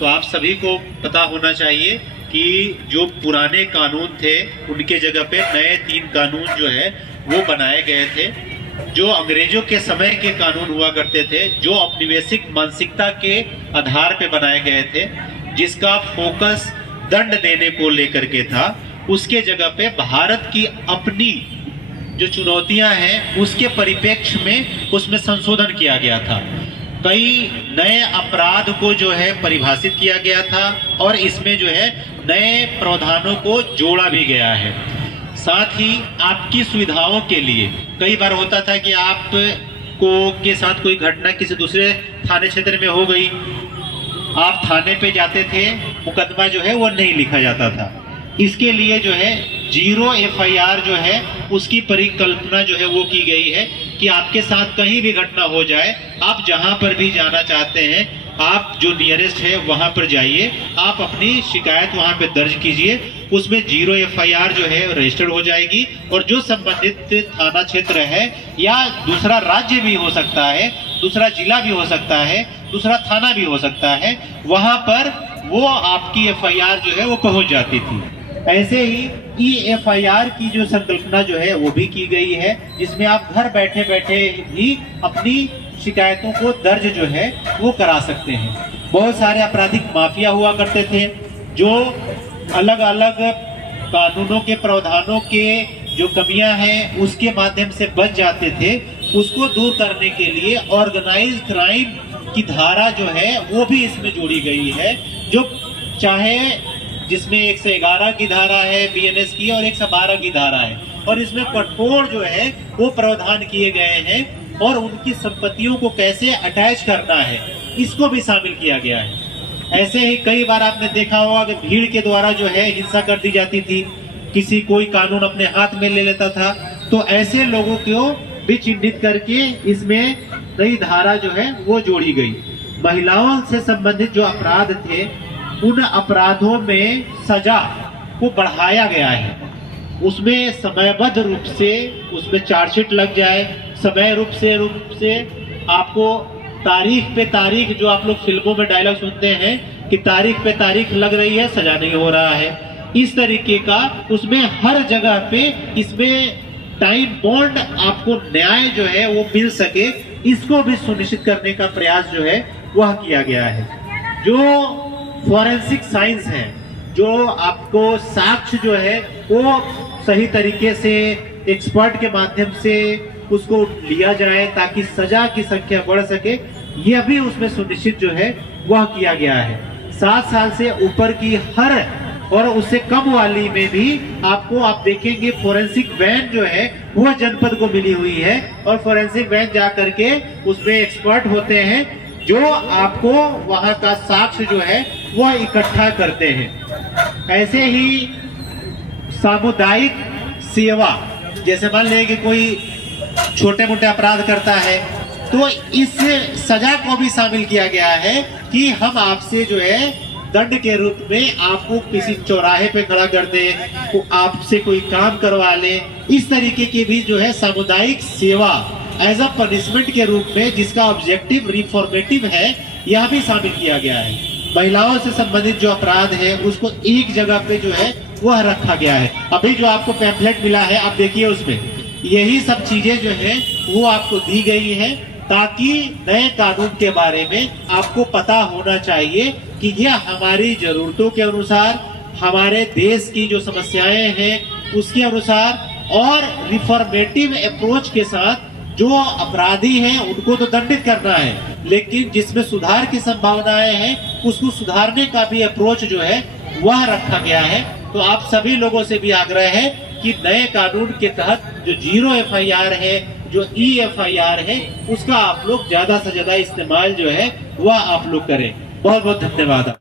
तो आप सभी को पता होना चाहिए कि जो पुराने कानून थे उनके जगह पे नए 3 कानून जो है वो बनाए गए थे, जो अंग्रेजों के समय के कानून हुआ करते थे, जो औपनिवेशिक मानसिकता के आधार पे बनाए गए थे, जिसका फोकस दंड देने को लेकर के था। उसके जगह पे भारत की अपनी जो चुनौतियां हैं उसके परिप्रेक्ष्य में उसमें संशोधन किया गया था। कई नए अपराध को जो है परिभाषित किया गया था और इसमें जो है नए प्रावधानों को जोड़ा भी गया है। साथ ही आपकी सुविधाओं के लिए कई बार होता था कि आप को के साथ कोई घटना किसी दूसरे थाने क्षेत्र में हो गई, आप थाने पे जाते थे, मुकदमा जो है वो नहीं लिखा जाता था। इसके लिए जो है 0 FIR जो है उसकी परिकल्पना जो है वो की गई है कि आपके साथ कहीं भी घटना हो जाए, आप जहां पर भी जाना चाहते हैं, आप जो नियरेस्ट है वहां पर जाइए, आप अपनी शिकायत वहां पे दर्ज कीजिए, उसमें 0 FIR जो है रजिस्टर हो जाएगी और जो संबंधित थाना क्षेत्र है या दूसरा राज्य भी हो सकता है, दूसरा जिला भी हो सकता है, दूसरा थाना भी हो सकता है, वहां पर वो आपकी FIR जो है वो पहुंच जाती थी। ऐसे ही EFIR की जो संकल्पना जो है वो भी की गई है, जिसमें आप घर बैठे बैठे ही अपनी शिकायतों को दर्ज जो है वो करा सकते हैं। बहुत सारे आपराधिक माफिया हुआ करते थे जो अलग अलग कानूनों के प्रावधानों के जो कमियां हैं उसके माध्यम से बच जाते थे। उसको दूर करने के लिए ऑर्गेनाइज्ड क्राइम की धारा जो है वो भी इसमें जोड़ी गई है, जो चाहे जिसमें 111 की धारा है BNS की और 112 की धारा है, और इसमें कठोर जो है वो प्रावधान किए गए हैं और उनकी संपत्तियों को कैसे अटैच करना है इसको भी शामिल किया गया है। ऐसे ही कई बार आपने देखा होगा कि भीड़ के द्वारा जो है हिंसा कर दी जाती थी, किसी कोई कानून अपने हाथ में ले लेता था, तो ऐसे लोगों को भी चिन्हित करके इसमें नई धारा जो है वो जोड़ी गई। महिलाओं से संबंधित जो अपराध थे उन अपराधों में सजा को बढ़ाया गया है, उसमें समयबद्ध रूप से उसमें चार्जशीट लग जाए, समय रूप से आपको तारीख पे तारीख, जो आप लोग फिल्मों में डायलॉग सुनते हैं कि तारीख पे तारीख लग रही है, सजा नहीं हो रहा है, इस तरीके का उसमें हर जगह पे इसमें टाइम बॉन्ड आपको न्याय जो है वो मिल सके, इसको भी सुनिश्चित करने का प्रयास जो है वह किया गया है। जो फॉरेंसिक साइंस है, जो आपको साक्ष्य जो है वो सही तरीके से एक्सपर्ट के माध्यम से उसको लिया जाए ताकि सजा की संख्या बढ़ सके, यह भी उसमें सुनिश्चित जो है वह किया गया है। 7 साल से ऊपर की हर और उससे कम वाली में भी आपको आप देखेंगे फोरेंसिक वैन जो है वह जनपद को मिली हुई है और फोरेंसिक वैन जा करके उसमें एक्सपर्ट होते हैं जो आपको वहां का साक्ष्य जो है वह इकट्ठा करते हैं। ऐसे ही सामुदायिक सेवा, जैसे मान लें कि कोई छोटे मोटे अपराध करता है तो इस सजा को भी शामिल किया गया है कि हम आपसे जो है दंड के रूप में आपको किसी चौराहे पे खड़ा कर दे, तो आपसे कोई काम करवा ले, इस तरीके की भी जो है सामुदायिक सेवा एज अ पनिशमेंट के रूप में, जिसका ऑब्जेक्टिव रिफॉर्मेटिव है, यह भी शामिल किया गया है। महिलाओं से संबंधित जो अपराध है उसको एक जगह पे जो है वह रखा गया है। अभी जो आपको पैम्फलेट मिला है आप देखिए, उसमें यही सब चीजें जो है वो आपको दी गई है ताकि नए कानून के बारे में आपको पता होना चाहिए कि यह हमारी जरूरतों के अनुसार, हमारे देश की जो समस्याएं हैं उसके अनुसार और रिफॉर्मेटिव अप्रोच के साथ जो अपराधी हैं उनको तो दंडित करना है, लेकिन जिसमें सुधार की संभावनाएं हैं उसको सुधारने का भी अप्रोच जो है वह रखा गया है। तो आप सभी लोगों से भी आग्रह है कि नए कानून के तहत जो 0 FIR है, जो EFIR है, उसका आप लोग ज्यादा से ज्यादा इस्तेमाल जो है वह आप लोग करें। बहुत बहुत धन्यवाद।